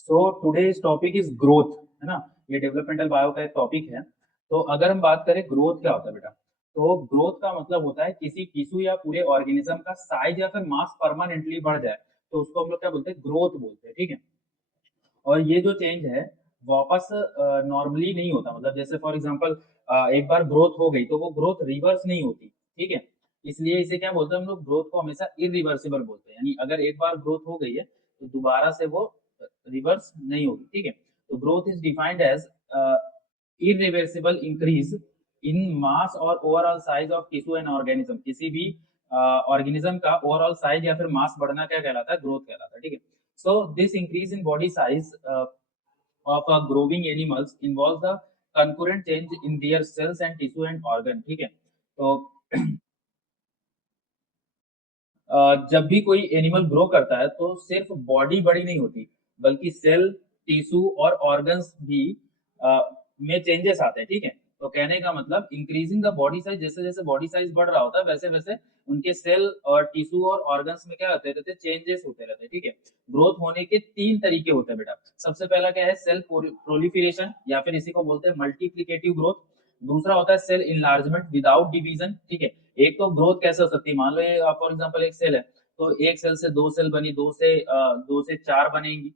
So today's topic is growth, है ना। ये डेवलपमेंटल बायो का एक टॉपिक है। तो अगर हम बात करें ग्रोथ क्या होता है बेटा, तो ग्रोथ का मतलब होता है किसी टिश्यू या पूरे ऑर्गेनिज्म का साइज या फिर मास परमानेंटली बढ़ जाए, तो उसको हम लोग क्या बोलते हैं, ग्रोथ बोलते हैं, ठीक है। और ये जो चेंज है वापस नॉर्मली नहीं होता, मतलब जैसे फॉर एग्जांपल एक बार ग्रोथ हो गई तो वो ग्रोथ रिवर्स नहीं होती, ठीक है। इसलिए इसे क्या बोलते हैं हम लोग, ग्रोथ को हमेशा इरिवर्सिबल बोलते हैं, यानी अगर एक बार ग्रोथ हो गई है तो दोबारा से वो रिवर्स नहीं होगी, ठीक है। तो growth is defined as irreversible increase in mass और overall size of tissue and organism. किसी भी ऑर्गेनिज्म का ओवरऑल साइज या फिर मास बढ़ना क्या कहलाता है, ग्रोथ कहलाता है, ठीक है। So this increase in body size of growing animals involves the concurrent change in their cells and tissue and organ, ठीक है। तो जब भी कोई एनिमल ग्रो करता है तो सिर्फ बॉडी बड़ी नहीं होती, बल्कि सेल, टिश्यू और ऑर्गन्स भी में चेंजेस आते हैं, ठीक है। तो कहने का मतलब इंक्रीजिंग द बॉडी साइज, जैसे जैसे बॉडी साइज बढ़ रहा होता है वैसे वैसे उनके सेल और टिश्यू और ऑर्गन्स में क्या होते रहते हैं, चेंजेस होते रहते हैं, ठीक है। ग्रोथ होने के तीन तरीके होते हैं बेटा। सबसे पहला क्या है, सेल प्रोलिफरेशन या फिर इसी को बोलते हैं मल्टीप्लिकेटिव ग्रोथ। दूसरा होता है सेल इनलार्जमेंट विदाउट डिवीजन, ठीक है। एक तो ग्रोथ कैसे हो सकती है, मान लो ये फॉर एग्जांपल एक सेल है, तो एक सेल से दो सेल बनी, दो से चार बनेंगी,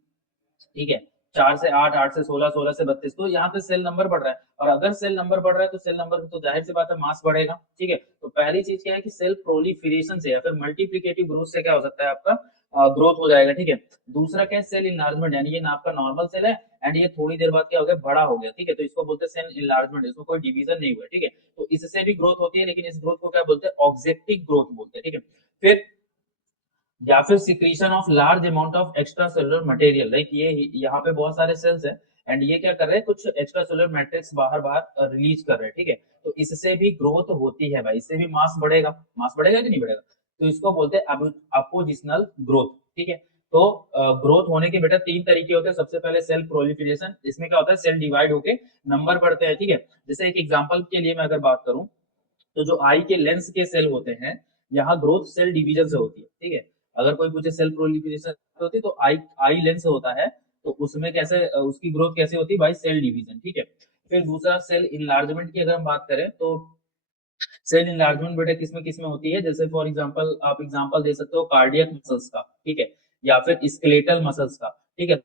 ठीक है। चार से आठ, आठ से सोलह, सोलह से बत्तीस, तो यहाँ पे सेल नंबर बढ़ रहा है, और अगर सेल नंबर बढ़ रहा है तो सेल नंबर तो जाहिर सी बात है मास बढ़ेगा, ठीक है। तो पहली चीज क्या है कि सेल प्रोलिफरेशन से या फिर मल्टीप्लिकेटिव ग्रोथ से क्या हो सकता है, आपका ग्रोथ हो जाएगा, ठीक है। दूसरा क्या है, सेल इनलार्जमेंट, यानी ये ना आपका नॉर्मल सेल है एंड ये थोड़ी देर बाद क्या हो गया, बड़ा हो गया, ठीक है। तो इसको बोलते हैं सेल इनलार्जमेंट, इसमें कोई डिवीजन नहीं हुआ, ठीक है। तो इससे भी ग्रोथ होती है, लेकिन इस ग्रोथ को क्या बोलते हैं, ऑब्जेक्टिव ग्रोथ बोलते हैं, ठीक है। फिर या फिर secretion of large amount of extra cellular material, like ये यहाँ पे बहुत सारे सेल्स हैं एंड ये क्या कर रहे हैं, कुछ एक्स्ट्रा सेलुलर मैट्रिक्स बाहर बाहर रिलीज कर रहे हैं, ठीक है। तो इससे भी ग्रोथ होती है भाई, इससे भी मास बढ़ेगा कि नहीं बढ़ेगा। तो इसको बोलते हैं अपोजिशनल ग्रोथ, ठीक है। तो ग्रोथ होने के बेटा तीन तरीके होते हैं। सबसे पहले सेल प्रोलिफरेशन, इसमें क्या होता है, सेल डिवाइड होके नंबर बढ़ते हैं, ठीक है। जैसे एक एग्जांपल के लिए मैं अगर बात करूं, तो जो आई के लेंस के सेल होते हैं, यहाँ ग्रोथ सेल डिवीजन से होती है, ठीक है। अगर कोई पूछे सेल प्रोलिफरेशन होती है तो आई आई लेंस होता है, तो उसमें कैसे उसकी ग्रोथ कैसे होती है भाई, सेल डिवीजन, ठीक है। फिर दूसरा सेल इनलार्जमेंट की अगर हम बात करें, तो सेल इनलार्जमेंट बेटा किसमें किसमें होती है, जैसे फॉर एग्जांपल आप एग्जांपल दे सकते हो कार्डियक मसल्स का, ठीक है, या फिर स्केलेटल मसल्स का, ठीक है।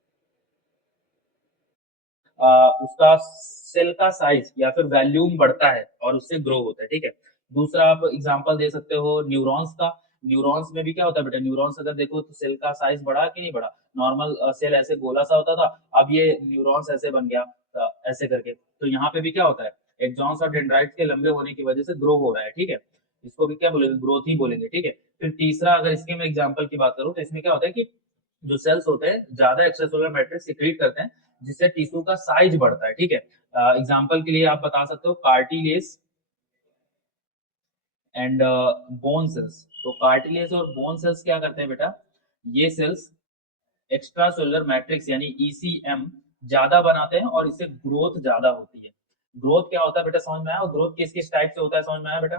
उसका सेल का साइज या फिर वैल्यूम बढ़ता है और उससे ग्रो होता है, ठीक है। दूसरा आप एग्जांपल दे सकते हो न्यूरॉन्स का। न्यूरॉन्स में भी क्या होता है बेटा, न्यूरॉन्स अगर देखो तो सेल का साइज बढ़ा कि नहीं बढ़ा। नॉर्मल सेल ऐसे गोला सा होता था, अब ये न्यूरॉन्स ऐसे बन गया, ऐसे करके। तो यहाँ पे भी क्या होता है, एक्सॉन्स और डेंड्राइट्स के लंबे होने की वजह से ग्रो हो रहा है, ठीक है। इसको भी क्या बोलेंगे, ग्रोथ ही बोलेंगे, ठीक है। फिर तीसरा अगर इसके मैं एग्जांपल की बात करूँ, तो इसमें क्या होता है कि जो सेल्स होते हैं ज्यादा एक्स्ट्रासेलुलर मैट्रिक्स सिक्रीट करते हैं, जिससे टिश्यू का साइज बढ़ता है, ठीक है। एग्जांपल के लिए आप बता सकते हो कार्टिलेज एंड बोन सेल्स। तो कार्टिलेज और बोन सेल्स क्या करते हैं बेटा, ये सेल्स एक्स्ट्रा सेलुलर मैट्रिक्स यानी ईसीएम ज्यादा बनाते हैं और इससे ग्रोथ ज्यादा होती है। ग्रोथ क्या होता है बेटा, समझ में आया, और ग्रोथ किस किस टाइप से होता है समझ में आया बेटा।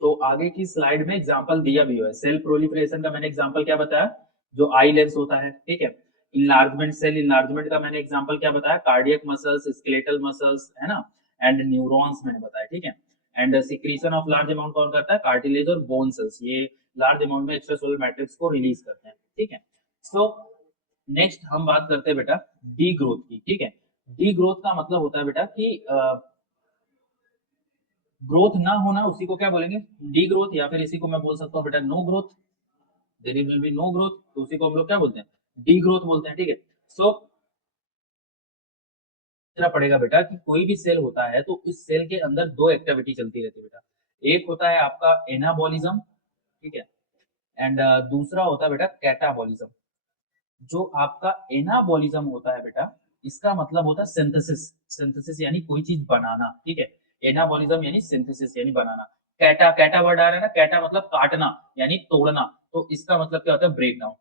तो आगे की स्लाइड में एग्जांपल दिया भी हुआ है। सेल प्रोलिफरेशन का मैंने एग्जांपल क्या बताया, जो आई लेंस होता है, ठीक है। इनलार्जमेंट, सेल इनलार्जमेंट का मैंने एग्जांपल क्या बताया, कार्डियक मसल्स, स्केलेटल मसल्स, है ना, एंड न्यूरॉन्स मैंने बताया, ठीक है। And secretion of large amount कौन करता है, कार्टिलेज और बोन सेल्स, ये लार्ज अमाउंट में एक्स्ट्रा सेलुलर मैट्रिक्स को रिलीज करते हैं, ठीक है। सो नेक्स्ट हम बात करते हैं बेटा डी ग्रोथ की, ठीक है। डी ग्रोथ का मतलब होता है बेटा कि ग्रोथ ना होना, उसी को क्या बोलेंगे, डी ग्रोथ, या फिर इसी को मैं बोल सकता हूँ बेटा no growth. There will be no growth, तो उसी को हम लोग क्या बोलते हैं, डी ग्रोथ बोलते हैं, ठीक है। सो पड़ेगा बेटा कि कोई भी सेल होता है तो इस सेल के अंदर दो एक्टिविटी चलती रहती है बेटा। एक होता है आपका एनाबॉलिज्म, ठीक है, एंड दूसरा होता है बेटा कैटाबॉलिज्म। जो आपका एनाबॉलिज्म होता है बेटा, इसका मतलब होता है सिंथेसिस। सिंथेसिस यानी कोई चीज बनाना, ठीक है। एनाबॉलिज्म यानी सिंथेसिस यानी बनाना। कैटा, कैटा वर्ड आ रहा है ना, कैटा मतलब काटना यानी तोड़ना, तो इसका मतलब क्या होता है, ब्रेक डाउन।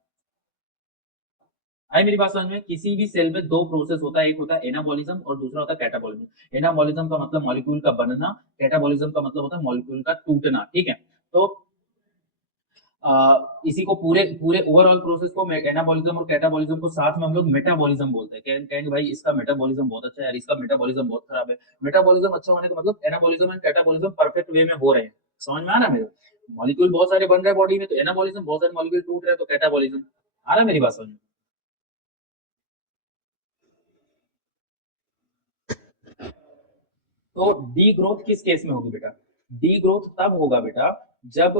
आई मेरी बात समझ में, किसी भी सेल में दो प्रोसेस होता है, एक होता है एनाबॉलिज्म और दूसरा होता है कैटाबॉलिज्म। एनाबॉलिज्म का मतलब मॉलिक्यूल का बनना, कैटाबॉलिज्म का मतलब होता है मॉलिक्यूल का टूटना, ठीक है। तो इसी को पूरे पूरे ओवरऑल प्रोसेस को एनाबॉलिज्म और कैटाबॉलिज्म को साथ में हम लोग मेटाबॉलिज्म बोलते हैं। कहेंगे भाई इसका मेटाबॉलिज्म बहुत अच्छा है यार, इसका मेटाबॉलिज्म बहुत खराब है। मेटाबॉलिज्म अच्छा होने का मतलब anabolism and catabolism perfect way में हो रहे हैं। समझ में आ रहा है मेरे? मॉलिक्यूल बहुत सारे बन रहे हैं बॉडी में तो एनाबॉलिज्म, बहुत सारे मॉलिक्यूल टूट रहे हैं तो कैटाबॉलिज्म। आ रहा है मेरी बात समझ में? तो डी ग्रोथ किस केस में होगी बेटा? डी ग्रोथ तब होगा बेटा जब,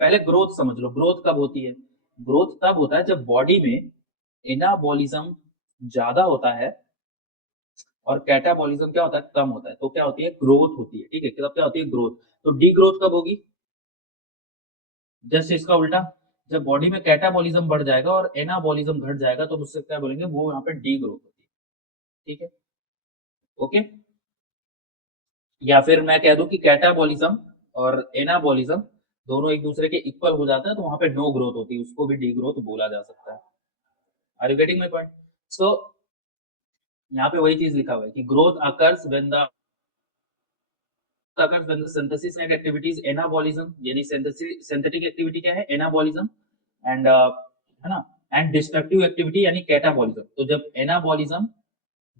पहले ग्रोथ समझ लो, ग्रोथ कब होती है? ग्रोथ तब होता है जब बॉडी में एनाबॉलिज्म ज्यादा होता है और कैटाबॉलिज्म क्या होता है, कम होता है। तो क्या होती है, ग्रोथ होती है। ठीक है, तब क्या होती है, ग्रोथ। तो डी ग्रोथ कब होगी? जस्ट इसका उल्टा, जब बॉडी में कैटाबॉलिज्म बढ़ जाएगा और एनाबॉलिज्म घट जाएगा तो उससे क्या बोलेंगे, वो यहाँ पे डी ग्रोथ होती है। ठीक है, ओके। या फिर मैं कह दूं कि कैटाबॉलिज्म और एनाबॉलिज्म दोनों एक दूसरे के इक्वल हो जाता है तो वहां पे नो ग्रोथ होती है, उसको भी डी ग्रोथ बोला जा सकता है। Are you getting my point? So यहाँ पे वही चीज लिखा हुआ है कि growth occurs when the occurs when the synthesis and activities anabolism, यानी सिंथेटिक एक्टिविटी क्या है, एनाबॉलिज्म, एंड है ना, एंड डिस्ट्रक्टिव एक्टिविटी यानी कैटाबॉलिज्म। तो जब एनाबॉलिज्म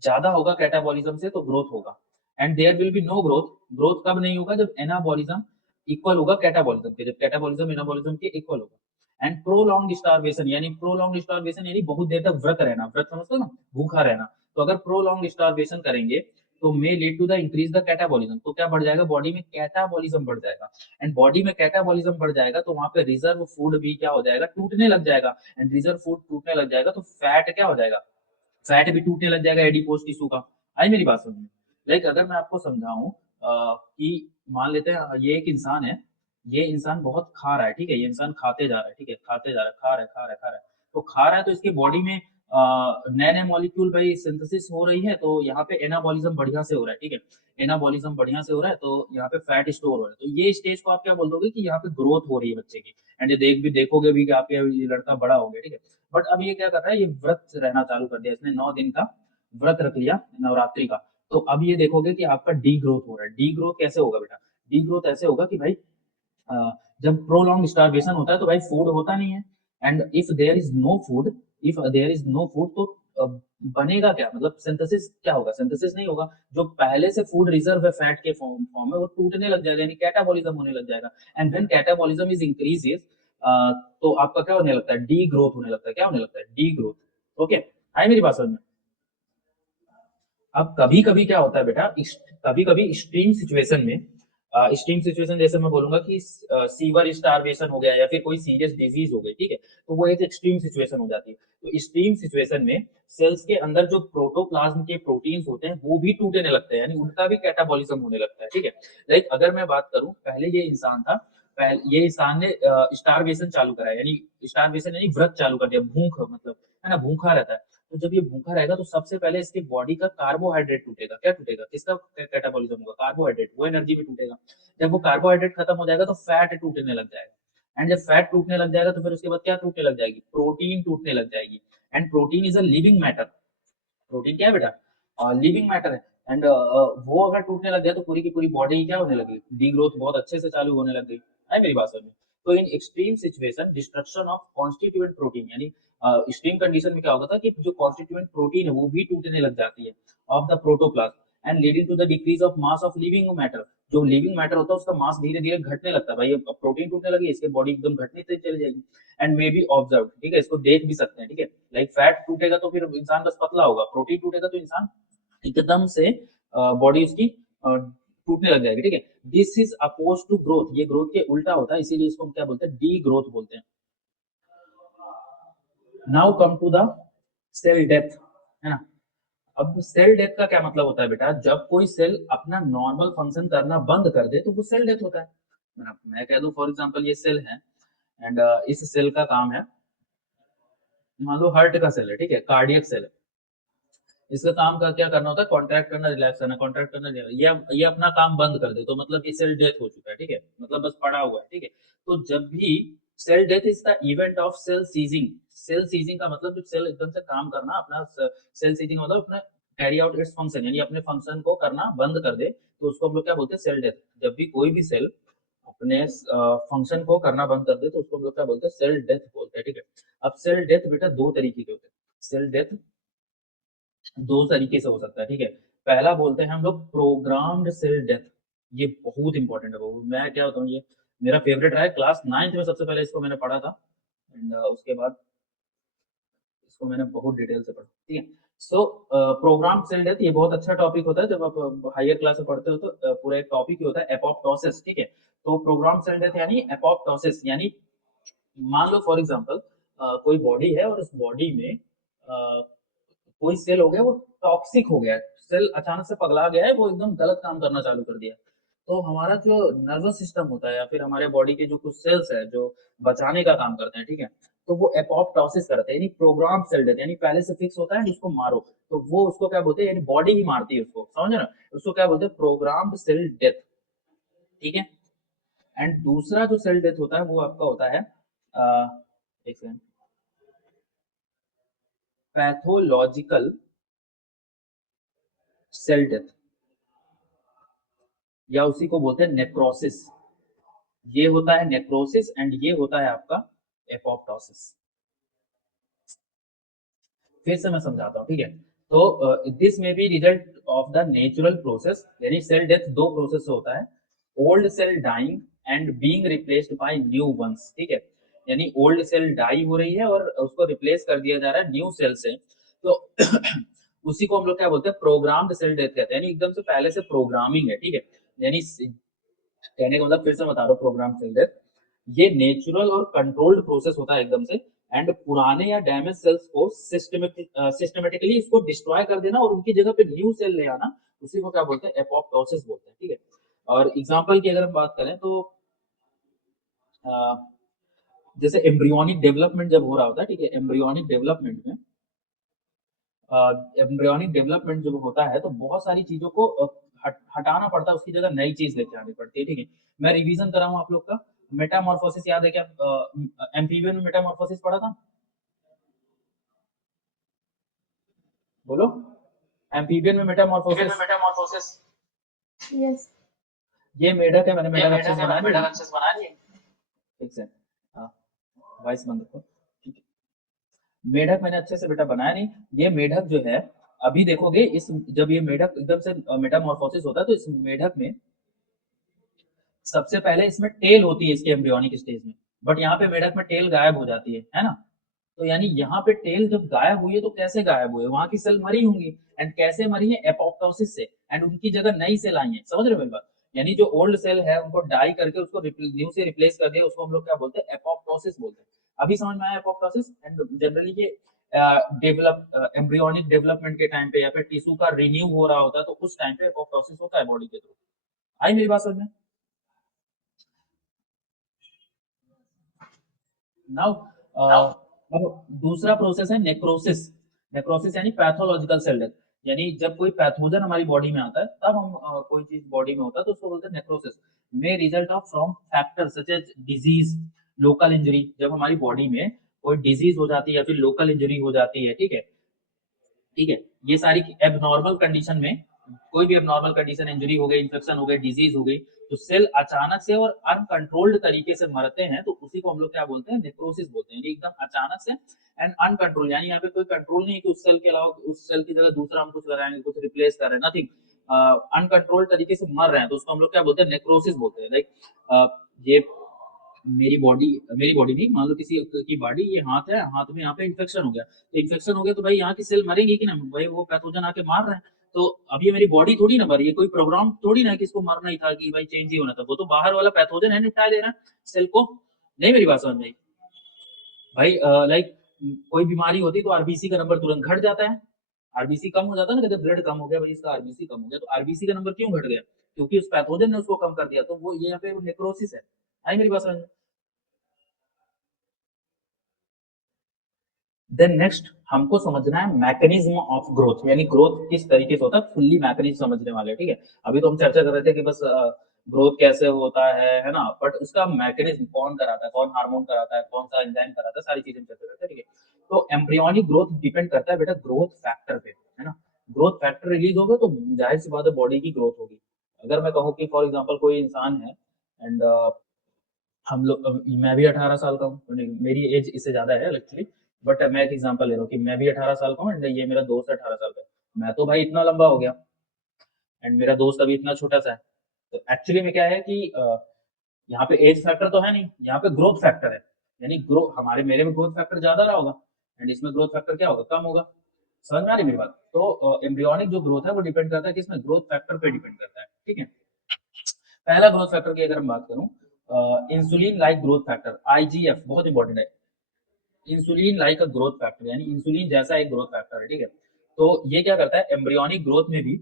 ज्यादा होगा कैटाबॉलिज्म से तो ग्रोथ होगा, and there will be no growth. Growth कब नहीं होगा, जब एनाबॉलिज्म इक्वल होगा कैटाबॉलिज्म के, जब कैटाबॉलिज्म एनाबॉलिज्म के इक्वल होगा। एंड प्रोलॉन्ग स्टारवेशन, यानी प्रोलॉन्ग स्टारवेशन यानी बहुत देर तक व्रत रहना, व्रत समझते हो ना, भूखा रहना। तो अगर प्रोलॉन्ग स्टारवेशन करेंगे तो may lead to the increase the catabolism. तो क्या बढ़ जाएगा, बॉडी में कैटाबॉलिज्म बढ़ जाएगा। एंड बॉडी में कैटाबॉलिज्म बढ़ जाएगा तो वहां पे रिजर्व फूड भी क्या हो जाएगा, टूटने लग जाएगा। एंड रिजर्व फूड टूटने लग जाएगा तो फैट क्या हो जाएगा, फैट भी टूटने लग जाएगा एडिपोज टिश्यू का। आई मेरी बात समझ में? लाइक अगर मैं आपको समझाऊं कि मान लेते हैं ये एक इंसान है, ये इंसान बहुत खा रहा है, ठीक है, ये इंसान खाते जा रहा है, ठीक है, खाते जा रहा है, खा रहा है, खा रहा है, खा रहा है। तो खा रहा है तो इसके बॉडी में नए नए मॉलिक्यूल भाई सिंथेसिस हो रही है, तो यहाँ पे एनाबॉलिज्म बढ़िया से हो रहा है, ठीक है, एनाबॉलिज्म बढ़िया से हो रहा है तो यहाँ पे फैट स्टोर हो रहा है। तो ये स्टेज को आप क्या बोल दोगे कि यहाँ पे ग्रोथ हो रही है बच्चे की। एंड ये देखोगे भी कि आपके ये लड़का बड़ा हो गया, ठीक है। बट अब ये क्या कर रहा है, ये व्रत रहना चालू कर दिया इसने, 9 दिन का व्रत रख लिया नवरात्रि का। तो अब ये देखोगे कि आपका डी ग्रोथ हो रहा है। डी ग्रोथ कैसे होगा बेटा? डी ग्रोथ ऐसे होगा कि भाई जब प्रोलॉन्ग स्टारवेशन होता है तो भाई फूड होता नहीं है। And if there is no food, if there is no food तो बनेगा क्या, मतलब सिंथेसिस क्या होगा, सिंथेसिस नहीं होगा। जो पहले से फूड रिजर्व है फैट के फॉर्म में वो टूटने लग जाएगा, यानी कैटाबॉलिज्म होने लग जाएगा। And when catabolism is increases तो आपका क्या होने लगता है, डी ग्रोथ होने लगता है। क्या होने लगता है, डी ग्रोथ। ओके, आई मेरी बात समझ में? अब कभी कभी क्या होता है बेटा, कभी कभी एक्सट्रीम सिचुएशन में, एक्सट्रीम सिचुएशन जैसे मैं बोलूंगा कि सीवर स्टारवेशन हो गया या फिर कोई सीरियस डिजीज हो गई, ठीक है, तो वो एक एक्सट्रीम सिचुएशन हो जाती है। तो एक्सट्रीम सिचुएशन में सेल्स के अंदर जो प्रोटोप्लाज्म के प्रोटीन्स होते हैं वो भी टूटने लगते हैं, यानी उनका भी कैटाबॉलिज्म होने लगता है, ठीक है। लाइक अगर मैं बात करूं, पहले ये इंसान था, पहले ये इंसान ने स्टारवेशन चालू करा, यानी स्टारवेशन यानी व्रत चालू कर दिया, भूख मतलब, है ना, भूखा रहता है। तो जब ये भूखा रहेगा तो सबसे पहले इसके बॉडी का कार्बोहाइड्रेट टूटेगा। क्या टूटेगा, किसका कैटाबॉलिज्म होगा, कार्बोहाइड्रेट, वो एनर्जी में टूटेगा। जब वो कार्बोहाइड्रेट खत्म हो जाएगा तो फैट टूटने लग जाएगा। एंड जब फैट टूटने लग जाएगा तो फिर उसके बाद क्या टूटने लग जाएगी, प्रोटीन टूटने लग जाएगी। And protein is a living matter. Protein क्या है बेटा, लिविंग मैटर है। एंड वो अगर टूटने लग गया तो पूरी की पूरी बॉडी क्या होने लगी, डी ग्रोथ बहुत अच्छे से चालू होने लग गई। है मेरी बात समझ में? तो in extreme situation destruction of constituent protein, यानी एक्सट्रीम कंडीशन में क्या होता था कि जो कॉन्स्टिट्यूएंट प्रोटीन है वो भी टूटने लग जाती है of the protoplasm, and leading to the decrease of mass of living matter. जो लिविंग मैटर होता है उसका मास धीरे धीरे घटने लगता है। भाई अब प्रोटीन टूटने लगी, इसके बॉडी एकदम घटने से चली जाएगी। एंड मे बी ऑब्जर्व, ठीक है, इसको देख भी सकते हैं, ठीक है। लाइक फैट टूटेगा तो फिर इंसान बस पतला होगा, प्रोटीन टूटेगा तो इंसान एकदम से बॉडी उसकी टूटने लग जाएगी, ठीक है। This is oppose to growth, ये ग्रोथ के उल्टा होता है, इसीलिए इसको हम क्या बोलते हैं, डी ग्रोथ बोलते हैं। Now come to the cell death, है ना। अब सेल डेथ का क्या मतलब होता है बेटा, जब कोई सेल अपना नॉर्मल फंक्शन करना बंद कर दे तो वो सेल डेथ होता है। मैं कह दूं फॉर एग्जांपल ये सेल है, एंड इस सेल का काम है, मान लो हार्ट का सेल है, ठीक है, कार्डियक सेल है। इसका काम का क्या करना होता है, कॉन्ट्रैक्ट करना, रिलैक्स करना, कॉन्ट्रैक्ट करना, ये अपना काम बंद कर दे तो मतलब ये सेल डेथ हो चुका है, ठीक है, मतलब बस पड़ा हुआ है, ठीक है। तो जब भी cell death is the event of cell ceasing. Cell ceasing का मतलब जब सेल एकदम से काम करना अपना, सेल सीजिंग मतलब अपना कैरी आउट इट्स फंक्शन, यानी अपने फंक्शन को करना बंद कर दे, तो उसको हम लोग क्या बोलते हैं, सेल डेथ। जब भी कोई भी सेल अपने फंक्शन को करना बंद कर दे तो उसको हम लोग क्या बोलते हैं, सेल डेथ बोलते हैं, ठीक है। अब सेल डेथ बेटा दो तरीके के होते हैं, सेल डेथ दो तरीके से हो सकता है, ठीक है। पहला बोलते हैं हम लोग प्रोग्राम्ड सेल डेथ, ये बहुत इंपॉर्टेंट है वो, मैं क्या बताऊँ, ये मेरा फेवरेट रहा है, क्लास 9th में सबसे पहले इसको मैंने पढ़ा था, एंड उसके बाद इसको मैंने बहुत डिटेल से पढ़ा, ठीक है। सो प्रोग्राम सेल डेथ ये बहुत अच्छा टॉपिक होता है, जब आप हायर क्लास में पढ़ते हो तो पूरा एक टॉपिक ही होता है एपोप्टोसिस, ठीक है। तो प्रोग्राम सेल डेथ यानी एपोप्टोसिस, यानी मान लो फॉर एग्जांपल कोई बॉडी है और उस बॉडी में कोई सेल हो गया वो टॉक्सिक हो गया, सेल अचानक से पगला गया है, वो एकदम गलत काम करना चालू कर दिया। तो हमारा जो नर्वस सिस्टम होता है या फिर हमारे बॉडी के जो कुछ सेल्स है जो बचाने का काम करते हैं, ठीक है, तो वो एपोप्टोसिस करते हैं, यानी प्रोग्राम सेल डेथ, यानी पहले से फिक्स होता है उसको मारो, तो वो उसको क्या बोलते हैं, यानी बॉडी ही मारती है उसको, समझ रहे हो, उसको क्या बोलते हैं, प्रोग्राम्ड सेल डेथ, ठीक है। एंड दूसरा जो सेल डेथ होता है वो आपका होता है एक सेकंड, पैथोलॉजिकल सेल डेथ, या उसी को बोलते हैं नेक्रोसिस। ये होता है नेक्रोसिस एंड ये होता है आपका एपोप्टोसिस। फिर से मैं समझाता हूँ, ठीक है। तो this may be result of the natural process, यानी सेल डेथ दो प्रोसेस से होता है, old cell dying and being replaced by new ones, ठीक है। यानी ओल्ड सेल डाई हो रही है और उसको रिप्लेस कर दिया जा रहा है न्यू सेल से, तो उसी को हम लोग क्या बोलते हैं, प्रोग्राम्ड सेल डेथ कहते हैं, यानी एकदम से पहले से प्रोग्रामिंग है, ठीक है। यानी कहने का मतलब फिर से बता रहा हूँ, प्रोग्राम सेल डेथ ये नेचुरल और कंट्रोल्ड प्रोसेस होता है एकदम से, एंड पुराने या डैमेज सेल्स को सिस्टमेटिकली इसको डिस्ट्रॉय कर देना और उनकी जगह पे न्यू सेल ले आना, उसी को क्या बोलते हैं, एपोप्टोसिस बोलते हैं, ठीक है। और एग्जांपल की अगर हम बात करें तो अ, जैसे एम्ब्रियोनिक डेवलपमेंट जब हो रहा होता है, ठीक है, एम्ब्रियोनिक डेवलपमेंट में एम्ब्रियोनिक डेवलपमेंट जब होता है तो बहुत सारी चीजों को हटाना पड़ता है, उसकी जगह नई चीज लेके आनी पड़ती है, ठीक है। मैं रिवीजन कर रहा हूँ आप लोग का, मेटामॉर्फोसिस याद है क्या, एम्फीबियन में मेटामॉर्फोसिस पढ़ा था, बोलो, एम्फीबियन में मेटामॉर्फोसिस, यस। ये मेढक है, मैंने मेढक अच्छे से बना ली, ठीक है, हाँ, वॉइस बंद रखो, ठीक है। मेढक मैंने अच्छे से बेटा बनाया नहीं, ये मेढक जो है, अभी देखोगे इस, जब ये मेढक एकदम से मेटामॉर्फोसिस होता है तो इस मेढक में सबसे पहले इसमें टेल होती है इसके एम्ब्रियोनिक स्टेज में, बट यहाँ पे मेढक में टेल गायब हो जाती है ना। तो यानी यहाँ पे टेल जब गायब हुई है तो कैसे गायब हुई है, वहां की सेल मरी होंगी, एंड कैसे मरी है, एपोप्टोसिस से, एंड उनकी जगह नई सेल आई है, समझ रहे हो मेरी बात। यानी जो ओल्ड सेल है उनको डाई करके उसको न्यू से रिप्लेस कर दिया, उसको हम लोग क्या बोलते हैं, एपोप्टोसिस बोलते हैं। अभी समझ में आया एपोप्टोसिस, एंड जनरली ये डेवलप एम्ब्रियोनिक डेवलपमेंट के टाइम पे या फिर टिश्यू का रिन्यू हो रहा होता है तो उस टाइम पे एपोप्टोसिस होता है बॉडी के थ्रू। आई मेरी बात समझ में। नाउ अब दूसरा प्रोसेस है नेक्रोसिस। नेक्रोसिस यानी पैथोलॉजिकल सेल डेथ, यानी जब कोई पैथोजन हमारी बॉडी में आता है तब हम कोई चीज बॉडी में होता है तो उसको बोलते हैं necrosis, may result of from factor such as disease, local injury, जब हमारी बॉडी में कोई डिजीज हो जाती है या फिर लोकल इंजरी हो जाती है, ठीक है, ठीक है, ये सारी एबनॉर्मल कंडीशन में, कोई भी एबनॉर्मल कंडीशन, इंजरी हो गई, इन्फेक्शन हो गई, डिजीज हो गई, तो सेल अचानक से और अनकंट्रोल्ड तरीके से मरते हैं तो उसी को हम लोग क्या बोलते हैं, नेक्रोसिस बोलते हैं, एकदम अचानक से एंड अनकंट्रोल, यानी यहाँ पे कोई कंट्रोल नहीं है कि उस सेल के अलावा उस सेल की जगह दूसरा हम कुछ लगाएंगे, कुछ रिप्लेस कर रहे हैं, नथिंग, अनकंट्रोल्ड तरीके से मर रहे हैं तो उसको हम लोग क्या बोलते हैं, नेक्रोसिस बोलते हैं। लाइक ये मेरी बॉडी नहीं, मान लो किसी की बॉडी, ये हाथ है, हाथ में यहाँ पे इन्फेक्शन हो गया, तो इन्फेक्शन हो गया तो भाई यहाँ की सेल मरेंगी कि ना, भाई वो पैथोजन आके मार रहे हैं, तो अब ये मेरी बॉडी थोड़ी ना मरी है, कोई प्रोग्राम थोड़ी ना है कि इसको मरना ही था कि भाई चेंज ही होना था, वो तो बाहर वाला पैथोजन है निपटा दे रहा है सेल को। नहीं मेरी बात समझ में आई भाई, लाइक कोई बीमारी होती तो आरबीसी का नंबर तुरंत घट जाता है, आरबीसी कम हो जाता है ना, कहते ब्लड कम हो गया भाई, इसका आरबीसी कम हो गया, तो आरबीसी का नंबर क्यों घट गया, क्योंकि उस पैथोजन ने उसको कम कर दिया, तो वो ये यहाँ पे नेक्रोसिस है। आई मेरी बात समझ में। देन नेक्स्ट हमको समझना है मैकेनिज्म ऑफ ग्रोथ, यानी ग्रोथ किस तरीके से होता है, फुल्ली मैकेनिज्म समझने वाले, ठीक है। अभी तो हम चर्चा कर रहे थे कि बस ग्रोथ कैसे होता है ना, बट उसका मैकेनिज्म कौन कराता है, कौन हार्मोन कराता है, कौन सा एंजाइम कराता है, सारी चीजें हम चर्चा करते हैं, ठीक है। तो एम्ब्रियोनिक ग्रोथ डिपेंड करता है बेटा ग्रोथ फैक्टर पे, है ना। ग्रोथ फैक्टर रिलीज होगा तो जाहिर सी बात है बॉडी की ग्रोथ होगी। अगर मैं कहूँ कि फॉर एग्जाम्पल कोई इंसान है एंड हम लोग मैं भी 18 साल का हूँ, मेरी एज इससे ज्यादा है एक्चुअली, बट मैं एक एग्जांपल ले रहा हूँ कि मैं भी 18 साल का हूँ एंड ये मेरा दोस्त 18 साल का है। मैं तो भाई इतना लंबा हो गया एंड मेरा दोस्त अभी इतना छोटा सा है। तो एक्चुअली में क्या है कि यहाँ पे एज फैक्टर तो है नहीं, यहाँ पे ग्रोथ फैक्टर है। यानी ग्रो हमारे मेरे में ग्रोथ फैक्टर ज्यादा रहा होगा एंड इसमें ग्रोथ फैक्टर क्या होगा, कम होगा। समझ में आ रही मेरी बात? तो एम्ब्रियोनिक जो ग्रोथ है वो डिपेंड करता है किसमें, ग्रोथ फैक्टर पे डिपेंड करता है, ठीक है। पहला ग्रोथ फैक्टर की अगर मैं बात करूं, insulin like growth factor IGF बहुत इंपॉर्टेंट है। Insulin like a growth factor यानी इंसुलिन जैसा एक ग्रोथ फैक्टर है, ठीक है। तो ये क्या करता है, एम्ब्रियोनिक ग्रोथ में भी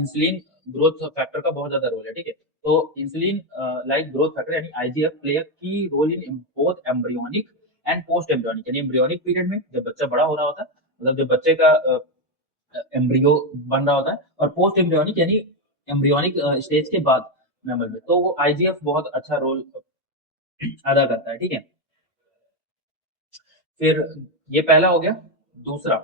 इंसुलिन ग्रोथ फैक्टर का बहुत ज्यादा रोल है, ठीक है। तो इंसुलिन लाइक ग्रोथ फैक्टर यानी IGF play a key role in both embryonic and post embryonic. यानी एम्ब्रियोनिक पीरियड में जब बच्चा बड़ा हो रहा होता है, मतलब जब बच्चे का एम्ब्रियो बन रहा होता है, और पोस्ट एम्ब्रियोनिक यानी एम्ब्रियोनिक स्टेज के बाद मैमल में, तो वो आईजीएफ बहुत अच्छा रोल अदा करता है, ठीक है। फिर ये पहला हो गया। दूसरा,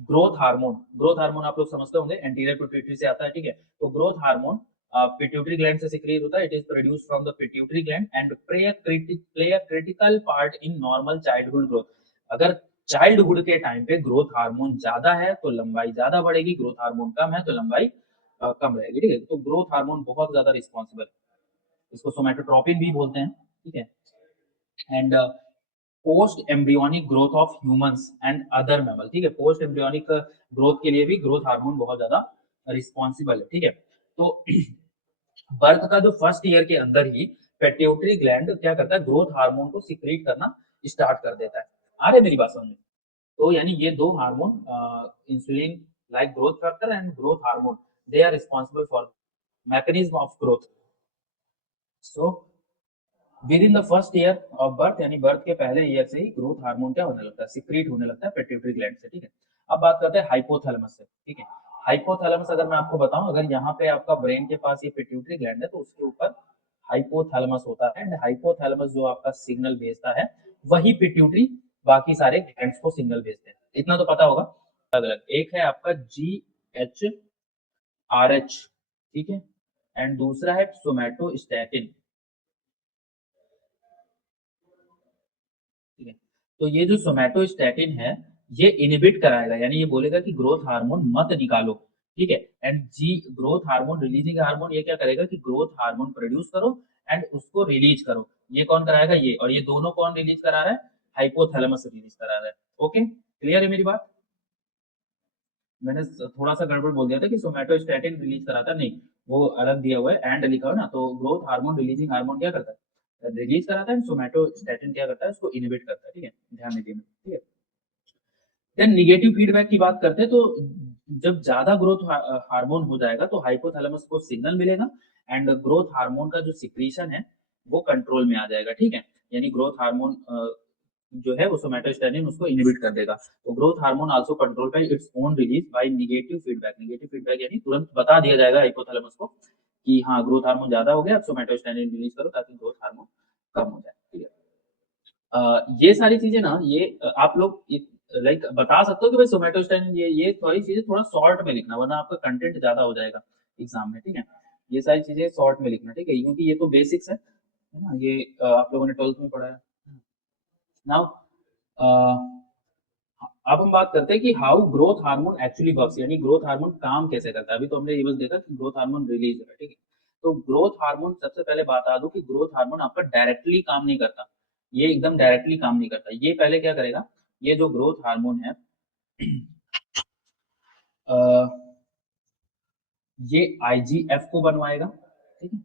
ग्रोथ हार्मोन। ग्रोथ हार्मोन आप लोग समझते होंगे एंटीरियर पिट्यूटरी से आता है, ठीक है। तो ग्रोथ हार्मोन पिट्यूटरी ग्लैंड से सिक्रीट होता है। It is produced from the pituitary gland and play a critical part in normal childhood growth. अगर चाइल्डहुड के टाइम पे ग्रोथ हार्मोन ज्यादा है तो लंबाई ज्यादा बढ़ेगी, ग्रोथ हार्मोन कम है तो लंबाई कम रहेगी, ठीक है। तो ग्रोथ हार्मोन बहुत ज्यादा रिस्पॉन्सिबल है, इसको सोमेटोट्रोपिन भी बोलते हैं, ठीक है। And post embryonic growth of humans and other mammal, ठीक है। पोस्ट एम्ब्रियोनिक ग्रोथ के लिए भी ग्रोथ हार्मोन बहुत ज्यादा रिस्पॉन्सिबल है, ठीक है। तो बर्थ का जो फर्स्ट ईयर के अंदर ही पेट्यूटरी ग्लैंड क्या करता है, ग्रोथ हार्मोन को सिक्रीट करना स्टार्ट कर देता है। आ रहे मेरी बात समझ में? तो यानी ये दो hormone, insulin like growth factor and growth hormone, they are responsible for mechanism of growth. So within the first year of birth यानी बर्थ के पहले ईयर से ही ग्रोथ हार्मोन क्या होने लगता है, सिक्रीट होने लगता है पेट्यूटरी ग्लैंड से, ठीक है। अब बात करते हैं हाइपोथैलेमस से, ठीक है। हाइपोथैलेमस अगर मैं आपको बताऊं, अगर यहाँ पे आपका ब्रेन के पास ये पिट्यूटरी ग्लैंड है तो उसके ऊपर हाइपोथैलेमस होता है एंड हाइपोथैलेमस जो आपका सिग्नल भेजता है, वही पिट्यूटरी बाकी सारे ग्लैंड्स को सिग्नल भेजते हैं। इतना तो पता होगा। अलग अलग एक है आपका GHRH, ठीक है, एंड दूसरा है सोमैटोस्टैटिन, ठीक है। तो ये जो सोमैटोस्टैटिन है, ये इनहिबिट कराएगा, यानी ये बोलेगा कि ग्रोथ हार्मोन मत निकालो, ठीक है। And G growth hormone releasing hormone, ये क्या करेगा कि ग्रोथ हार्मोन प्रोड्यूस करो एंड उसको रिलीज करो। ये कौन कराएगा, ये, और ये दोनों कौन रिलीज करा रहा है, हाइपोथैलेमस रिलीज करा रहा है। ओके, क्लियर है मेरी बात? मैंने थोड़ा सा गड़बड़ बोल दिया था कि सोमैटोस्टैटिन रिलीज कराता, नहीं, वो अलग दिया हुआ है एंड लिखा हुआ है ना। तो ग्रोथ हार्मोन रिलीजिंग हार्मोन क्या करता है, रिलीज कराता है, सोमैटोस्टैटिन क्या करता है, उसको इनहिबिट करता है, ठीक है। ध्यान दीजिए, ठीक है। देन निगेटिव फीडबैक की बात करते हैं, तो जब ज्यादा ग्रोथ हार्मोन हो जाएगा तो हाइपोथैलेमस को सिग्नल मिलेगा एंड ग्रोथ हार्मोन का जो सिक्रीशन है वो कंट्रोल में आ जाएगा, ठीक है। यानी ग्रोथ हार्मोन जो है वो सोमैटोस्टेटिन उसको इनहिबिट कर देगा। तो growth hormone also control by its own release by negative feedback. Negative feedback यानी तुरंत बता दिया जाएगा हाइपोथैलेमस को कि हाँ ग्रोथ हार्मोन ज्यादा हो गया, अब सोमैटोस्टेटिन रिलीज करो ताकि ग्रोथ हार्मोन कम हो जाए, ठीक है। ये सारी चीजें ना, ये आप लोग लाइक बता सकते हो कि भाई सोमैटोस्टेटिन, ये सारी चीजें थोड़ा शॉर्ट में लिखना, वरना आपका कंटेंट ज्यादा हो जाएगा एग्जाम में, ठीक है। ये सारी चीजें शॉर्ट में लिखना, ठीक है, क्योंकि ये तो बेसिक्स है ना, ये आप लोगों ने 12th में पढ़ा है। नाउ अब हम बात करते हैं कि how growth hormone actually works, यानी ग्रोथ हार्मोन काम कैसे करता है। अभी तो हमने ये बस देखा कि ग्रोथ हार्मोन रिलीज है, ठीक है। तो ग्रोथ हार्मोन, सबसे पहले बता दूं कि ग्रोथ हार्मोन आपका डायरेक्टली काम नहीं करता, ये एकदम डायरेक्टली काम नहीं करता। ये पहले क्या करेगा, ये जो ग्रोथ हार्मोन है अ, ये आईजीएफ को बनवाएगा, ठीक है।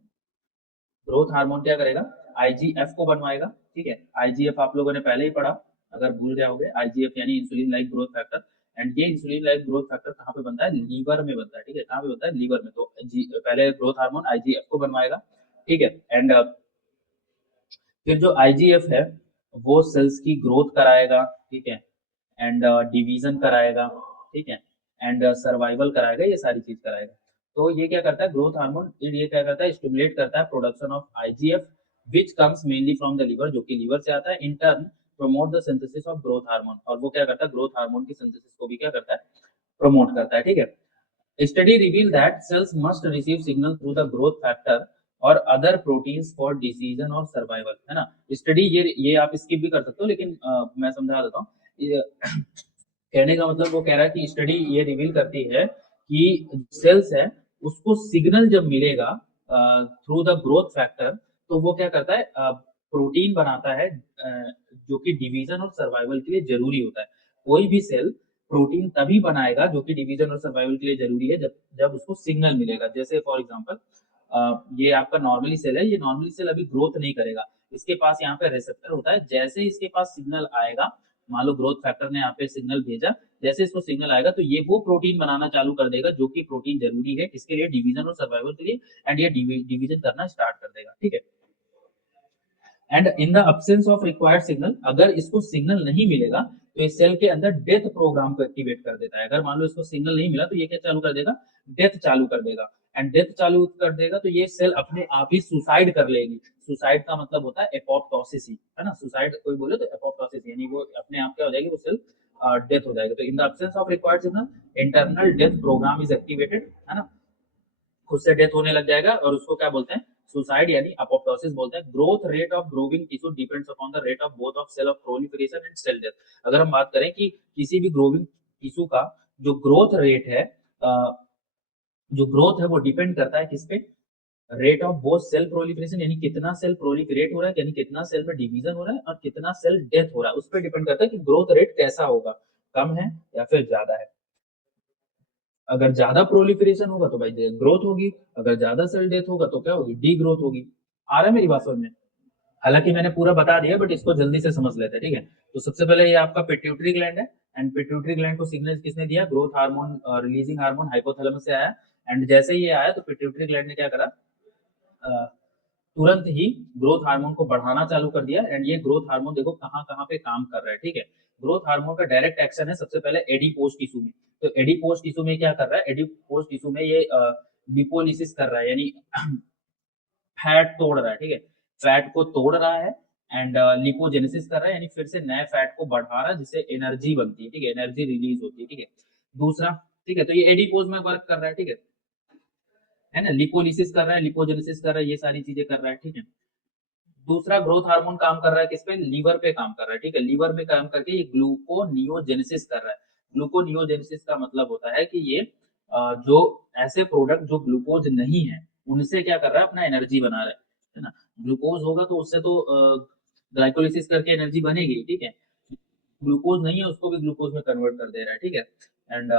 ग्रोथ हार्मोन क्या करेगा, आईजीएफ को बनवाएगा, ठीक है। आईजीएफ आप लोगों ने पहले ही पढ़ा, अगर भूल गए होंगे, आईजीएफ यानी insulin like growth factor. And ये इंसुलिन लाइक ग्रोथ फैक्टर कहाँ पे बनता है, लीवर में बनता है, ठीक है। कहाँ पे बनता है, लीवर में। तो पहले ग्रोथ हार्मोन आईजीएफ को बनवाएगा, ठीक है। एंड फिर जो आईजीएफ है वो सेल्स की ग्रोथ कराएगा, ठीक है, एंड डिवीजन कराएगा, ठीक है, एंड सर्वाइवल कराएगा, ये सारी चीज कराएगा। तो ये क्या करता है, ग्रोथ हार्मोन ये क्या करता है, स्टिमुलेट करता है production of IGF which comes mainly from the liver, जो कि लिवर से आता है। In turn promote the synthesis of growth hormone, और वो क्या करता है, ग्रोथ हार्मोन की सिंथेसिस को भी क्या करता है, प्रमोट करता है, ठीक है। Study reveal that cells must receive signal through the growth factor और अदर प्रोटीन्स फॉर डिसीजन और सर्वाइवल, है ना। स्टडी ये आप स्किप भी कर सकते हो, लेकिन मैं समझा देता हूँ। कहने का मतलब वो कह रहा है कि स्टडी ये रिवील करती है कि सेल्स है उसको सिग्नल जब मिलेगा थ्रू द ग्रोथ फैक्टर, तो वो क्या करता है, प्रोटीन बनाता है, जो कि डिवीजन और सर्वाइवल के लिए जरूरी होता है। कोई भी सेल प्रोटीन तभी बनाएगा जो कि डिवीजन और सर्वाइवल के लिए जरूरी है, जब जब उसको सिग्नल मिलेगा। जैसे फॉर एग्जांपल ये आपका नॉर्मली सेल है, ये नॉर्मली सेल अभी ग्रोथ नहीं करेगा, इसके पास यहाँ पे रिसेप्टर होता है। जैसे इसके पास सिग्नल आएगा, मान लो ग्रोथ फैक्टर ने यहाँ पे सिग्नल भेजा, जैसे इसको सिग्नल आएगा तो ये वो प्रोटीन बनाना चालू कर देगा जो कि प्रोटीन जरूरी है इसके लिए, डिवीजन और सर्वाइवल के लिए, एंड ये डिवीजन करना स्टार्ट कर देगा, ठीक है। And in the absence of required signal, अगर इसको सिग्नल नहीं मिलेगा तो इस सेल के अंदर डेथ प्रोग्राम को एक्टिवेट कर देता है। अगर मान लो इसको सिग्नल नहीं मिला तो ये क्या चालू कर देगा, डेथ चालू कर देगा। एंड डेथ चालू कर देगा तो ये सेल अपने आप ही सुसाइड कर लेगी। सुसाइड का मतलब होता है एपोप्टोसिस ही, है ना। सुसाइड कोई बोले तो एपोप्टोसिस, यानी वो अपने आप क्या हो जाएगी, वो सेल डेथ हो जाएगी। तो in the absence of required signal internal death programme is activated, है ना। खुद से डेथ होने लग जाएगा और उसको क्या बोलते हैं, सुसाइड यानी अपोप्टोसिस बोलते हैं। Growth rate of growing tissue depends upon the rate of both of cell of proliferation and cell death. अगर हम बात करें कि किसी भी ग्रोविंग टिश्यू का जो ग्रोथ रेट है, जो ग्रोथ है वो डिपेंड करता है किस पे, rate of both cell proliferation, यानी कितना सेल प्रोलिफरेट हो रहा है, यानी कितना सेल में डिवीजन हो रहा है, और कितना सेल डेथ हो रहा है, उस पर डिपेंड करता है कि ग्रोथ रेट कैसा होगा, कम है या फिर ज्यादा है। अगर ज्यादा प्रोलिफरेशन होगा तो भाई ग्रोथ होगी, अगर ज्यादा सेल डेथ होगा तो क्या होगी, डी ग्रोथ होगी। आ रहा है मेरी बात समझ में। हालांकि मैंने पूरा बता दिया, बट इसको जल्दी से समझ लेते हैं, ठीक है। तो सबसे पहले ये आपका पिट्यूटरी ग्लैंड है, एंड पिट्यूटरी ग्लैंड को सिग्नल किसने दिया, growth hormone releasing hormone hypothalamus से आया। एंड जैसे ही ये आया तो पिट्यूटरी ग्लैंड ने क्या करा, तुरंत ही ग्रोथ हार्मोन को बढ़ाना चालू कर दिया। एंड ये ग्रोथ हार्मोन देखो कहाँ कहाँ पे काम कर रहा है, ठीक है। ग्रोथ हार्मोन का डायरेक्ट एक्शन है सबसे पहले एडिपोज टिश्यू में। तो एडिपोज टिश्यू में क्या कर रहा है, एडिपोज टिश्यू में ये लिपोलिसिस कर रहा है, यानी फैट तोड़ रहा है, ठीक है। फैट को तोड़ रहा है एंड लिपोजेनेसिस कर रहा है, यानी फिर से नए फैट को बढ़ा रहा है जिससे एनर्जी बनती है, ठीक है, एनर्जी रिलीज होती है, ठीक है। दूसरा, ठीक है, तो ये एडिपोज में वर्क कर रहा है, ठीक है ना। लिपोलिसिस कर रहा है, लिपोजेनेसिस कर रहा है, ये सारी चीजें कर रहा है, ठीक है। दूसरा ग्रोथ हार्मोन काम कर रहा है किस पे, लीवर पे काम कर रहा है, ठीक है। लीवर में काम करके ये ग्लूकोनियोजेनेसिस कर रहा है। ग्लूकोनियोजेनेसिस का मतलब होता है कि ये जो ऐसे प्रोडक्ट जो ग्लूकोज नहीं है उनसे क्या कर रहा है, अपना एनर्जी बना रहा है ना। ग्लूकोज होगा तो उससे तो ग्लाइकोलिसिस करके एनर्जी बनेगी, ठीक है। ग्लूकोज नहीं है उसको भी ग्लूकोज में कन्वर्ट कर दे रहा है, ठीक है। एंड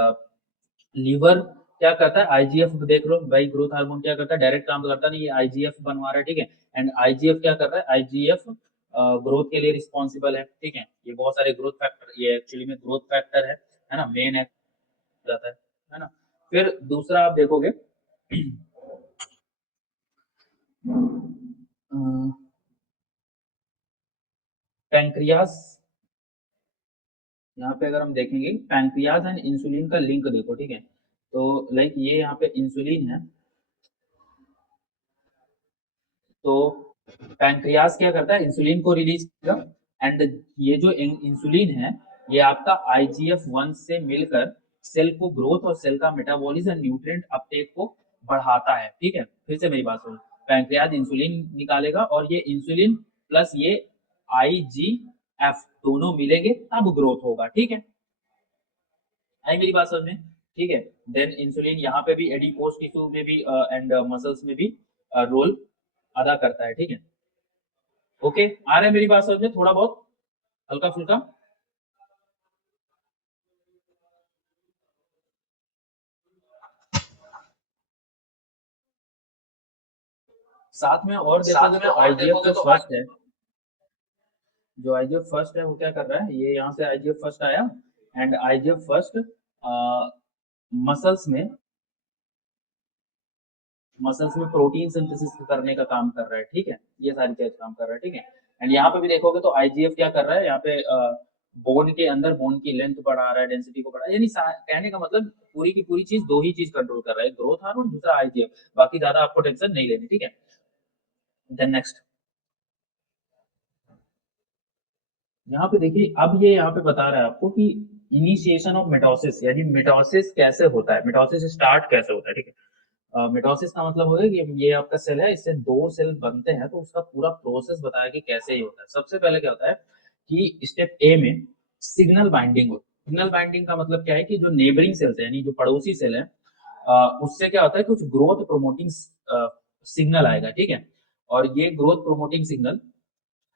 लीवर क्या करता है, आईजीएफ देख लो भाई, ग्रोथ हार्मोन क्या करता है, डायरेक्ट काम तो करता नहीं, ये आईजीएफ बनवा रहा है, ठीक है। एंड आईजीएफ क्या कर रहा है, आईजीएफ ग्रोथ के लिए रिस्पॉन्सिबल है, ठीक है। ये बहुत सारे ग्रोथ फैक्टर, ये एक्चुअली में ग्रोथ फैक्टर है ना, मेन है जाता है ना। फिर दूसरा आप देखोगे पैंक्रियास, यहाँ पे अगर हम देखेंगे पैंक्रियाज एंड इंसुलिन का लिंक देखो, ठीक है। तो लाइक ये यहाँ पे इंसुलिन है, तो पैंक्रियास क्या करता है, इंसुलिन को रिलीज करेगा। एंड ये जो इंसुलिन है ये आपका आईजीएफ 1 से मिलकर सेल को ग्रोथ और सेल का मेटाबॉलिज्म एंड न्यूट्रिएंट अपटेक को बढ़ाता है, ठीक है। फिर से मेरी बात सुनो, पैंक्रियाज इंसुलिन निकालेगा और ये इंसुलिन प्लस ये आईजीएफ दोनों मिलेंगे तब ग्रोथ होगा, ठीक है। आई मेरी बात समझ में, ठीक है। देन इंसुलिन यहाँ पे भी एडिपोज टिश्यू में भी एंड मसल्स में भी रोल अदा करता है, ठीक है। ओके, आ रहा है मेरी बात समझ में, थोड़ा बहुत हल्का फुल्का। साथ में और देखोगे तो आईजीएफ जो फर्स्ट है, जो आईजीएफ फर्स्ट है वो क्या कर रहा है, ये यहाँ से आईजीएफ फर्स्ट आया। एंड आईजीएफ फर्स्ट मसल्स में मसल्स में प्रोटीन सिंथेसिस करने का काम कर रहा है, ठीक है। ये सारी चीज काम कर रहा है, ठीक है। एंड यहाँ पे भी देखोगे तो आईजीएफ क्या कर रहा है, यहाँ पे बोन के अंदर बोन की लेंथ बढ़ा रहा है, डेंसिटी को बढ़ा रहा है, यानी कहने का मतलब पूरी की पूरी चीज दो ही चीज कंट्रोल कर रहा है, ग्रोथ हार्मोन, दूसरा आईजीएफ, बाकी ज्यादा आपको टेंशन नहीं लेनी, ठीक है। देन नेक्स्ट, यहाँ पे देखिए, अब ये यहाँ पे बता रहा है आपको कि इनिशिएशन ऑफ मिटोसिस, यानी मिटोसिस कैसे होता है, मिटोसिस स्टार्ट कैसे होता है, ठीक है। मिटोसिस का मतलब होगा कि ये आपका सेल है, इससे 2 सेल बनते हैं, तो उसका पूरा प्रोसेस बताया कि कैसे ये होता है। सबसे पहले क्या होता है कि स्टेप ए में सिग्नल बाइंडिंग होती है। सिग्नल बाइंडिंग का मतलब क्या है कि जो नेबरिंग सेल्स है यानी जो पड़ोसी सेल है, उससे क्या होता है, कुछ ग्रोथ प्रोमोटिंग सिग्नल आएगा, ठीक है। और ये growth promoting signal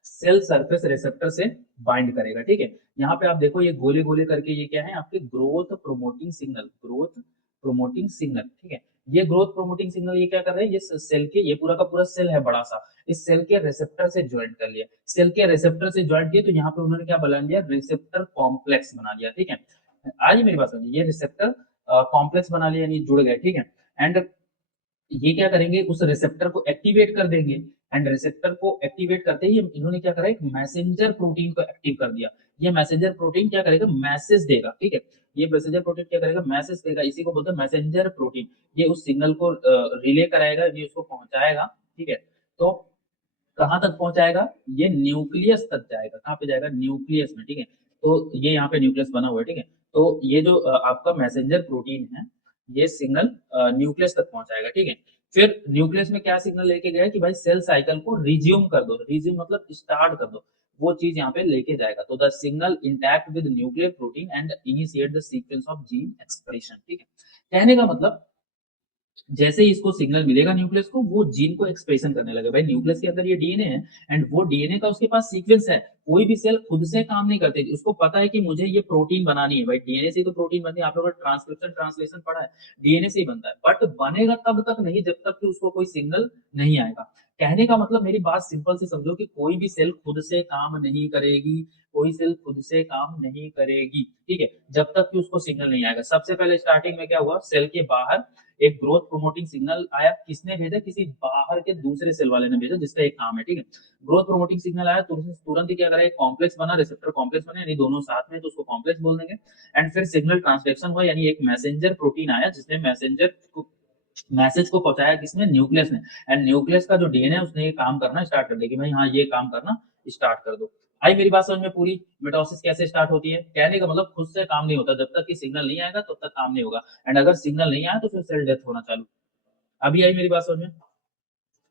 cell surface receptor से बाइंड करेगा, ठीक है। यहाँ पे आप देखो ये गोले गोले करके ये क्या है आपके growth promoting signal, growth promoting signal, ठीक है। ये ग्रोथ प्रोमोटिंग सिग्नल ये क्या कर रहे हैं, ये सेल के, ये पूरा का पूरा सेल है बड़ा सा, इस सेल के रिसेप्टर से ज्वाइंट कर लिया, सेल के रिसेप्टर से ज्वाइंट किया, तो यहाँ पे उन्होंने क्या बना लिया, रिसेप्टर कॉम्प्लेक्स बना लिया, ठीक है। आज मेरी बात समझिए, ये रिसेप्टर कॉम्प्लेक्स बना लिया यानी जुड़ गए, ठीक है। एंड ये क्या करेंगे, उस रिसेप्टर को एक्टिवेट कर देंगे, एंड रिसेप्टर को एक्टिवेट करते ही इन्होंने क्या करा, एक मैसेंजर प्रोटीन को एक्टिव कर दिया। ये मैसेंजर प्रोटीन क्या करेगा, मैसेज देगा, ठीक है। ये मैसेंजर प्रोटीन क्या करेगा, मैसेज देगा, इसी को बोलते हैं मैसेंजर प्रोटीन। ये उस सिग्नल को रिले कराएगा, ये उसको पहुंचाएगा, ठीक है। तो कहाँ तक पहुंचाएगा, ये न्यूक्लियस तक जाएगा। कहाँ पे जाएगा, न्यूक्लियस में, ठीक है। तो ये यहाँ पे न्यूक्लियस बना हुआ है, ठीक है। तो ये जो आपका मैसेंजर प्रोटीन है, ये सिग्नल न्यूक्लियस तक पहुंचाएगा, ठीक है। फिर न्यूक्लियस में क्या सिग्नल लेके गया कि भाई सेल साइकिल को रिज्यूम कर दो, रिज्यूम मतलब स्टार्ट कर दो, वो चीज यहाँ पे लेके जाएगा। तो the signal intact with nuclear protein and initiate the sequence of gene expression, ठीक है। कहने का मतलब जैसे ही इसको सिग्नल मिलेगा न्यूक्लियस को, वो जीन को एक्सप्रेशन करने लगे। भाई न्यूक्लियस के अंदर ये डीएनए है, एंड वो डीएनए का उसके पास सीक्वेंस है। कोई भी सेल खुद से काम नहीं करते, उसको पता है कि मुझे ये प्रोटीन बनानी है। भाई डीएनए से ही तो प्रोटीन बनती है, आप लोगों ने ट्रांसक्रिप्शन ट्रांसलेशन पढ़ा है, डीएनए से ही बनता है। बट बनेगा तब तक नहीं जब तक कि उसको कोई सिग्नल नहीं आएगा। कहने का मतलब, मेरी बात सिंपल से समझो कि कोई भी सेल खुद से काम नहीं करेगी, कोई सेल खुद से काम नहीं करेगी, ठीक है, जब तक कि उसको सिग्नल नहीं आएगा। सबसे पहले स्टार्टिंग में क्या हुआ, सेल के बाहर एक ग्रोथ प्रोमोटिंग सिग्नल आया, किसने भेजा, किसी बाहर के दूसरे सेल वाले ने भेजा, जिसका एक काम है, ठीक है। ग्रोथ प्रोमोटिंग सिग्नल आया, तुरंत ही क्या करा, एक कॉम्प्लेक्स बना, रिसेप्टर कॉम्प्लेक्स बना, यानी दोनों साथ में, तो उसको कॉम्प्लेक्स बोल देंगे। एंड फिर सिग्नल ट्रांसलेशन हुआ, यानी एक मैसेंजर प्रोटीन आया, जिसने मैसेज को पहुंचाया, किसने, न्यूक्लियस ने। एंड न्यूक्लियस का जो डीएनए उसने ये काम करना स्टार्ट कर दिया कि भाई हाँ ये काम करना स्टार्ट कर दो। आई मेरी बात समझ में पूरी। मिटोसिस कैसे स्टार्ट होती है, कहने का मतलब खुद से काम नहीं होता, जब तक कि सिग्नल नहीं आएगा तब तक काम नहीं होगा। एंड अगर सिग्नल नहीं आया तो फिर सेल डेथ होना चालू। अभी आई मेरी बात समझ में। अब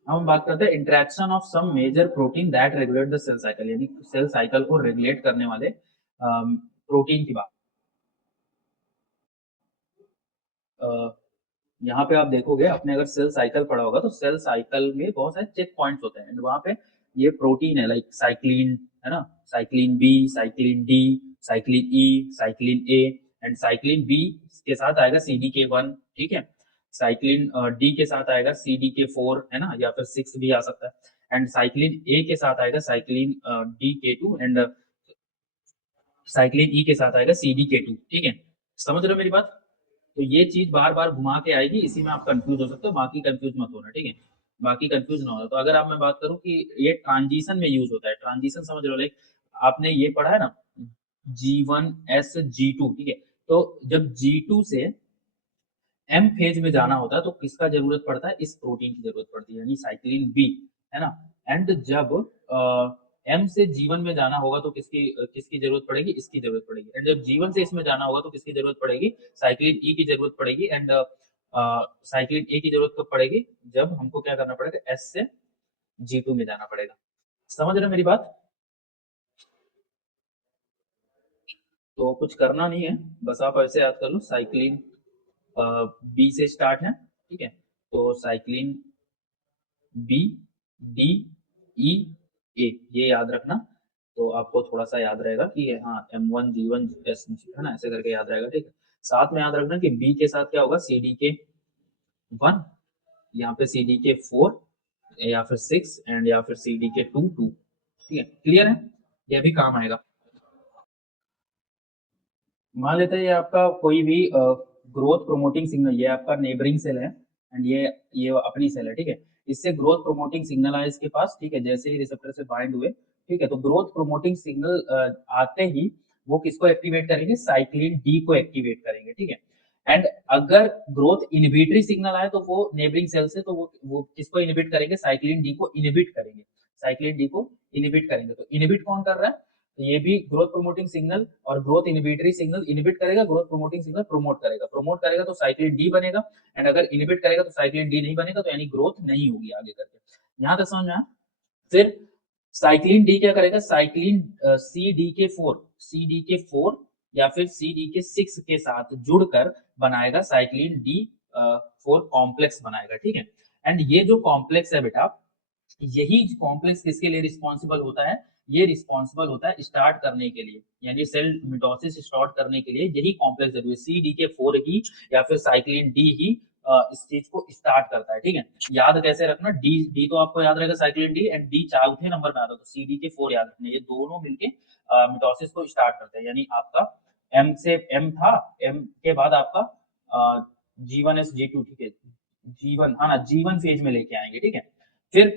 हम बात करते हैं interaction of some major protein that regulate the cell cycle, यानी सेल साइकिल को रेगुलेट करने वाले प्रोटीन की बात। यहाँ पे आप देखोगे, अपने अगर सेल साइकिल पढ़ा होगा, तो सेल साइकिल में बहुत सारे चेक पॉइंट्स होते हैं, एंड वहां पे ये प्रोटीन है, लाइक साइक्लिन है ना, cyclin B, cyclin D, cyclin E, cyclin A, and cyclin B के साथ आएगा CDK1, ठीक है। साइक्लिन डी के साथ आएगा CDK4, है ना, या फिर 6 भी आ सकता है। एंड साइक्लिन ए के साथ आएगा साइक्लिन DK2, एंड साइक्लिन ई के साथ आएगा CDK2, ठीक है। समझ रहे हो मेरी बात। तो ये चीज बार बार घुमा के आएगी, इसी में आप कंफ्यूज हो सकते हो, बाकी कंफ्यूज मत होना, ठीक है। बाकी कंफ्यूज ना होना। तो अगर आप मैं बात करूं कि ये ट्रांजिशन में यूज होता है, ट्रांजिशन समझ लो, लाइक आपने ये पढ़ा है ना, G1S G2, ठीक है। तो जब G2 से एम फेज में जाना होता है, तो किसका जरूरत पड़ता है, इस प्रोटीन की जरूरत पड़ती है, यानी साइक्लिन बी, है ना। एंड जब एम से जीवन में जाना होगा तो किसकी जरूरत पड़ेगी, इसकी जरूरत पड़ेगी। एंड जब जीवन से इसमें जाना होगा तो किसकी जरूरत पड़ेगी, साइक्लिन ई की जरूरत पड़ेगी। एंड साइक्लिन ए की जरूरत कब पड़ेगी, जब हमको क्या करना पड़ेगा, एस से G2 में जाना पड़ेगा। समझ रहे हो मेरी बात। तो कुछ करना नहीं है, बस आप ऐसे याद कर लो, साइक्लिन बी से स्टार्ट है, ठीक है। तो साइक्लिन बी, डी, ई, ए, ये याद रखना। तो आपको थोड़ा सा याद रहेगा कि हाँ M1G1S है ना, ऐसे करके याद रहेगा, ठीक है। साथ में याद रखना कि बी के साथ क्या होगा, CDK1, यहाँ पे CDK4, या फिर 6, एंड या फिर CDK2, ठीक है। क्लियर है, ये भी काम आएगा। मान लेते हैं ये आपका कोई भी ग्रोथ प्रोमोटिंग सिग्नल, ये आपका नेबरिंग सेल है, एंड ये अपनी सेल है, ठीक है। इससे ग्रोथ प्रोमोटिंग सिग्नल आया इसके पास, ठीक है, जैसे ही रिसेप्टर से बाइंड हुए, ठीक है। तो ग्रोथ प्रोमोटिंग सिग्नल आते ही वो किसको एक्टिवेट करेंगे, साइक्लिन डी को एक्टिवेट करेंगे, ठीक है। एंड अगर ग्रोथ इनहिबिटरी सिग्नल आए तो वो नेबरिंग सेल से, तो वो किसको इनहिबिट करेंगे, साइक्लिन डी को इनहिबिट करेंगे, साइक्लिन डी को इनहिबिट करेंगे। तो इनहिबिट कौन कर रहा है, तो ये भी ग्रोथ प्रमोटिंग सिग्नल और ग्रोथ इनहिबिटरी सिग्नल इनहिबिट करेगा, ग्रोथ प्रमोटिंग सिग्नल प्रमोट करेगा तो साइक्लिन डी बनेगा, एंड अगर इनहिबिट करेगा तो साइक्लिन डी नहीं बनेगा, तो यानी ग्रोथ नहीं होगी आगे करके। यहाँ तक समझ में आया? फिर साइक्लिन डी क्या करेगा, साइक्लिन सी डी के फोर या फिर सी डी के सिक्स के साथ जुड़कर बनाएगा साइक्लिन डी फोर कॉम्प्लेक्स बनाएगा, ठीक है। एंड ये जो कॉम्प्लेक्स है बेटा, यही कॉम्प्लेक्स किसके लिए रिस्पॉन्सिबल होता है, ये रिस्पॉन्सिबल होता है स्टार्ट करने के लिए, यानी सेल मिटोसिस स्टार्ट करने के लिए यही कॉम्प्लेक्स जरूरी है, सी डी के फोर ही या फिर साइक्लिन डी ही इस चीज को स्टार्ट करता है, ठीक है। याद कैसे रखना, डी डी तो आपको याद रहेगा साइक्लिन डी, एंड डी चौथे नंबर पे आता है, तो सी डी के फोर याद रखना, ये दोनों मिलके मिटोसिस को स्टार्ट करते हैं, यानी आपका एम से एम था, एम के बाद आपका G1 एस G2, ठीक है, G1, हाँ ना, G1 फेज में लेके आएंगे, ठीक है। फिर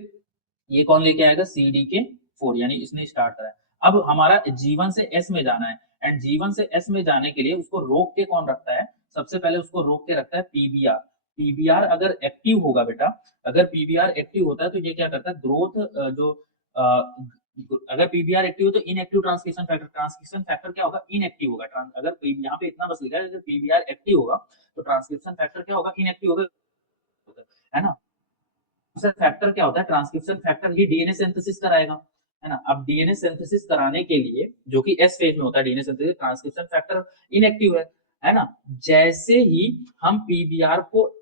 ये कौन लेके आएगा, सी डी के फोर, यानी इसने स्टार्ट करा है। अब हमारा G1 से S में जाना है, एंड G1 से S में जाने के लिए उसको रोक के कौन रखता है, सबसे पहले उसको रोक के रखता है पीबीआर। पीबीआर अगर एक्टिव होगा बेटा, अगर पीबीआर एक्टिव होता है तो ये क्या करता है, ग्रोथ जो अ, अगर पीबीआर एक्टिव हो तो इनएक्टिव ट्रांसक्रिप्शन फैक्टर क्या होगा, इनएक्टिव होगा। अगर यहाँ पे इतना बस लिखा है, अगर पीबीआर एक्टिव होगा तो ट्रांसक्रिप्शन फैक्टर क्या होगा, इनएक्टिव होगा, है ना। फैक्टर क्या होता है, ट्रांसक्रिप्शन फैक्टर ही डीएनए सिंथेसिस कराएगा, है ना। अब डीएनए सिंथेसिस कराने के लिए, जो कि एस फेज में होता है DNA synthesis, transcription factor inactive है ना। जैसे ही हम पीबीआर को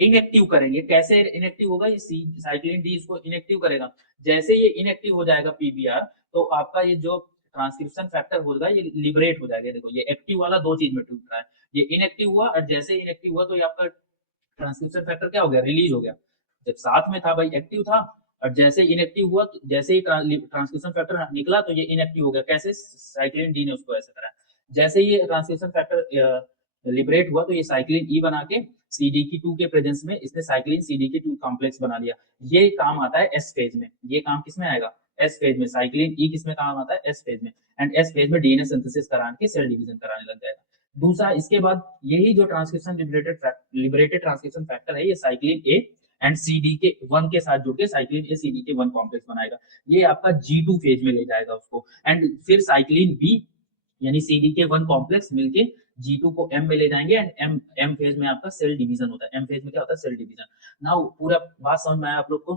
इनएक्टिव करेंगे, कैसे इनएक्टिव होगा, ये साइक्लिन डी इसको इनएक्टिव करेगा। जैसे ये इनएक्टिव हो जाएगा पीबीआर, तो आपका ये जो ट्रांसक्रिप्शन फैक्टर होगा ये लिबरेट हो जाएगा। देखो ये एक्टिव वाला दो चीज में टूट रहा है, ये इनएक्टिव हुआ और जैसे इनएक्टिव हुआ तो ये आपका ट्रांसक्रिप्शन फैक्टर क्या हो गया, रिलीज हो गया। जब साथ में था भाई एक्टिव था, और जैसे इनएक्टिव हुआ तो जैसे ही ट्रांसक्रिप्शन फैक्टर निकला तो ये इनएक्टिव हो गया। कैसे, साइक्लिन डी ने उसको ऐसे करा। जैसे ये ट्रांसक्रिप्शन फैक्टर लिबरेट हुआ तो ये साइक्लिन ई बना के सीडी की टू के प्रेजेंस में इसने साइक्लिन सीडी की टू कॉम्प्लेक्स बना लिया। ये काम आता है एस फेज में, ये काम किसमें आएगा, एस फेज में। साइक्लिन ई किसमें काम आता है, एस फेज में। एंड एस फेज में डीएनए सिंथेसिस कराने के सेल डिवीजन कराने लग जाएगा। दूसरा, इसके बाद यही जो ट्रांसक्रिप्शन लिबरेटेड ट्रांसक्रिप्शन फैक्टर है, ये साइक्लिन ए एंड सीडी के वन के साथ जुड़ के साइक्लिन ए सीडी के वन कॉम्प्लेक्स बनाएगा। ये आपका G2 फेज में ले जाएगा उसको। एंड फिर साइक्लिन बी यानी सीडी के वन कॉम्प्लेक्स मिलके G2 को M में ले जाएंगे, एंड एम फेज में आपका सेल डिवीजन होता है। एम फेज में क्या होता है, सेल डिवीजन। नाउ पूरा बात समझ में आया आप लोग को।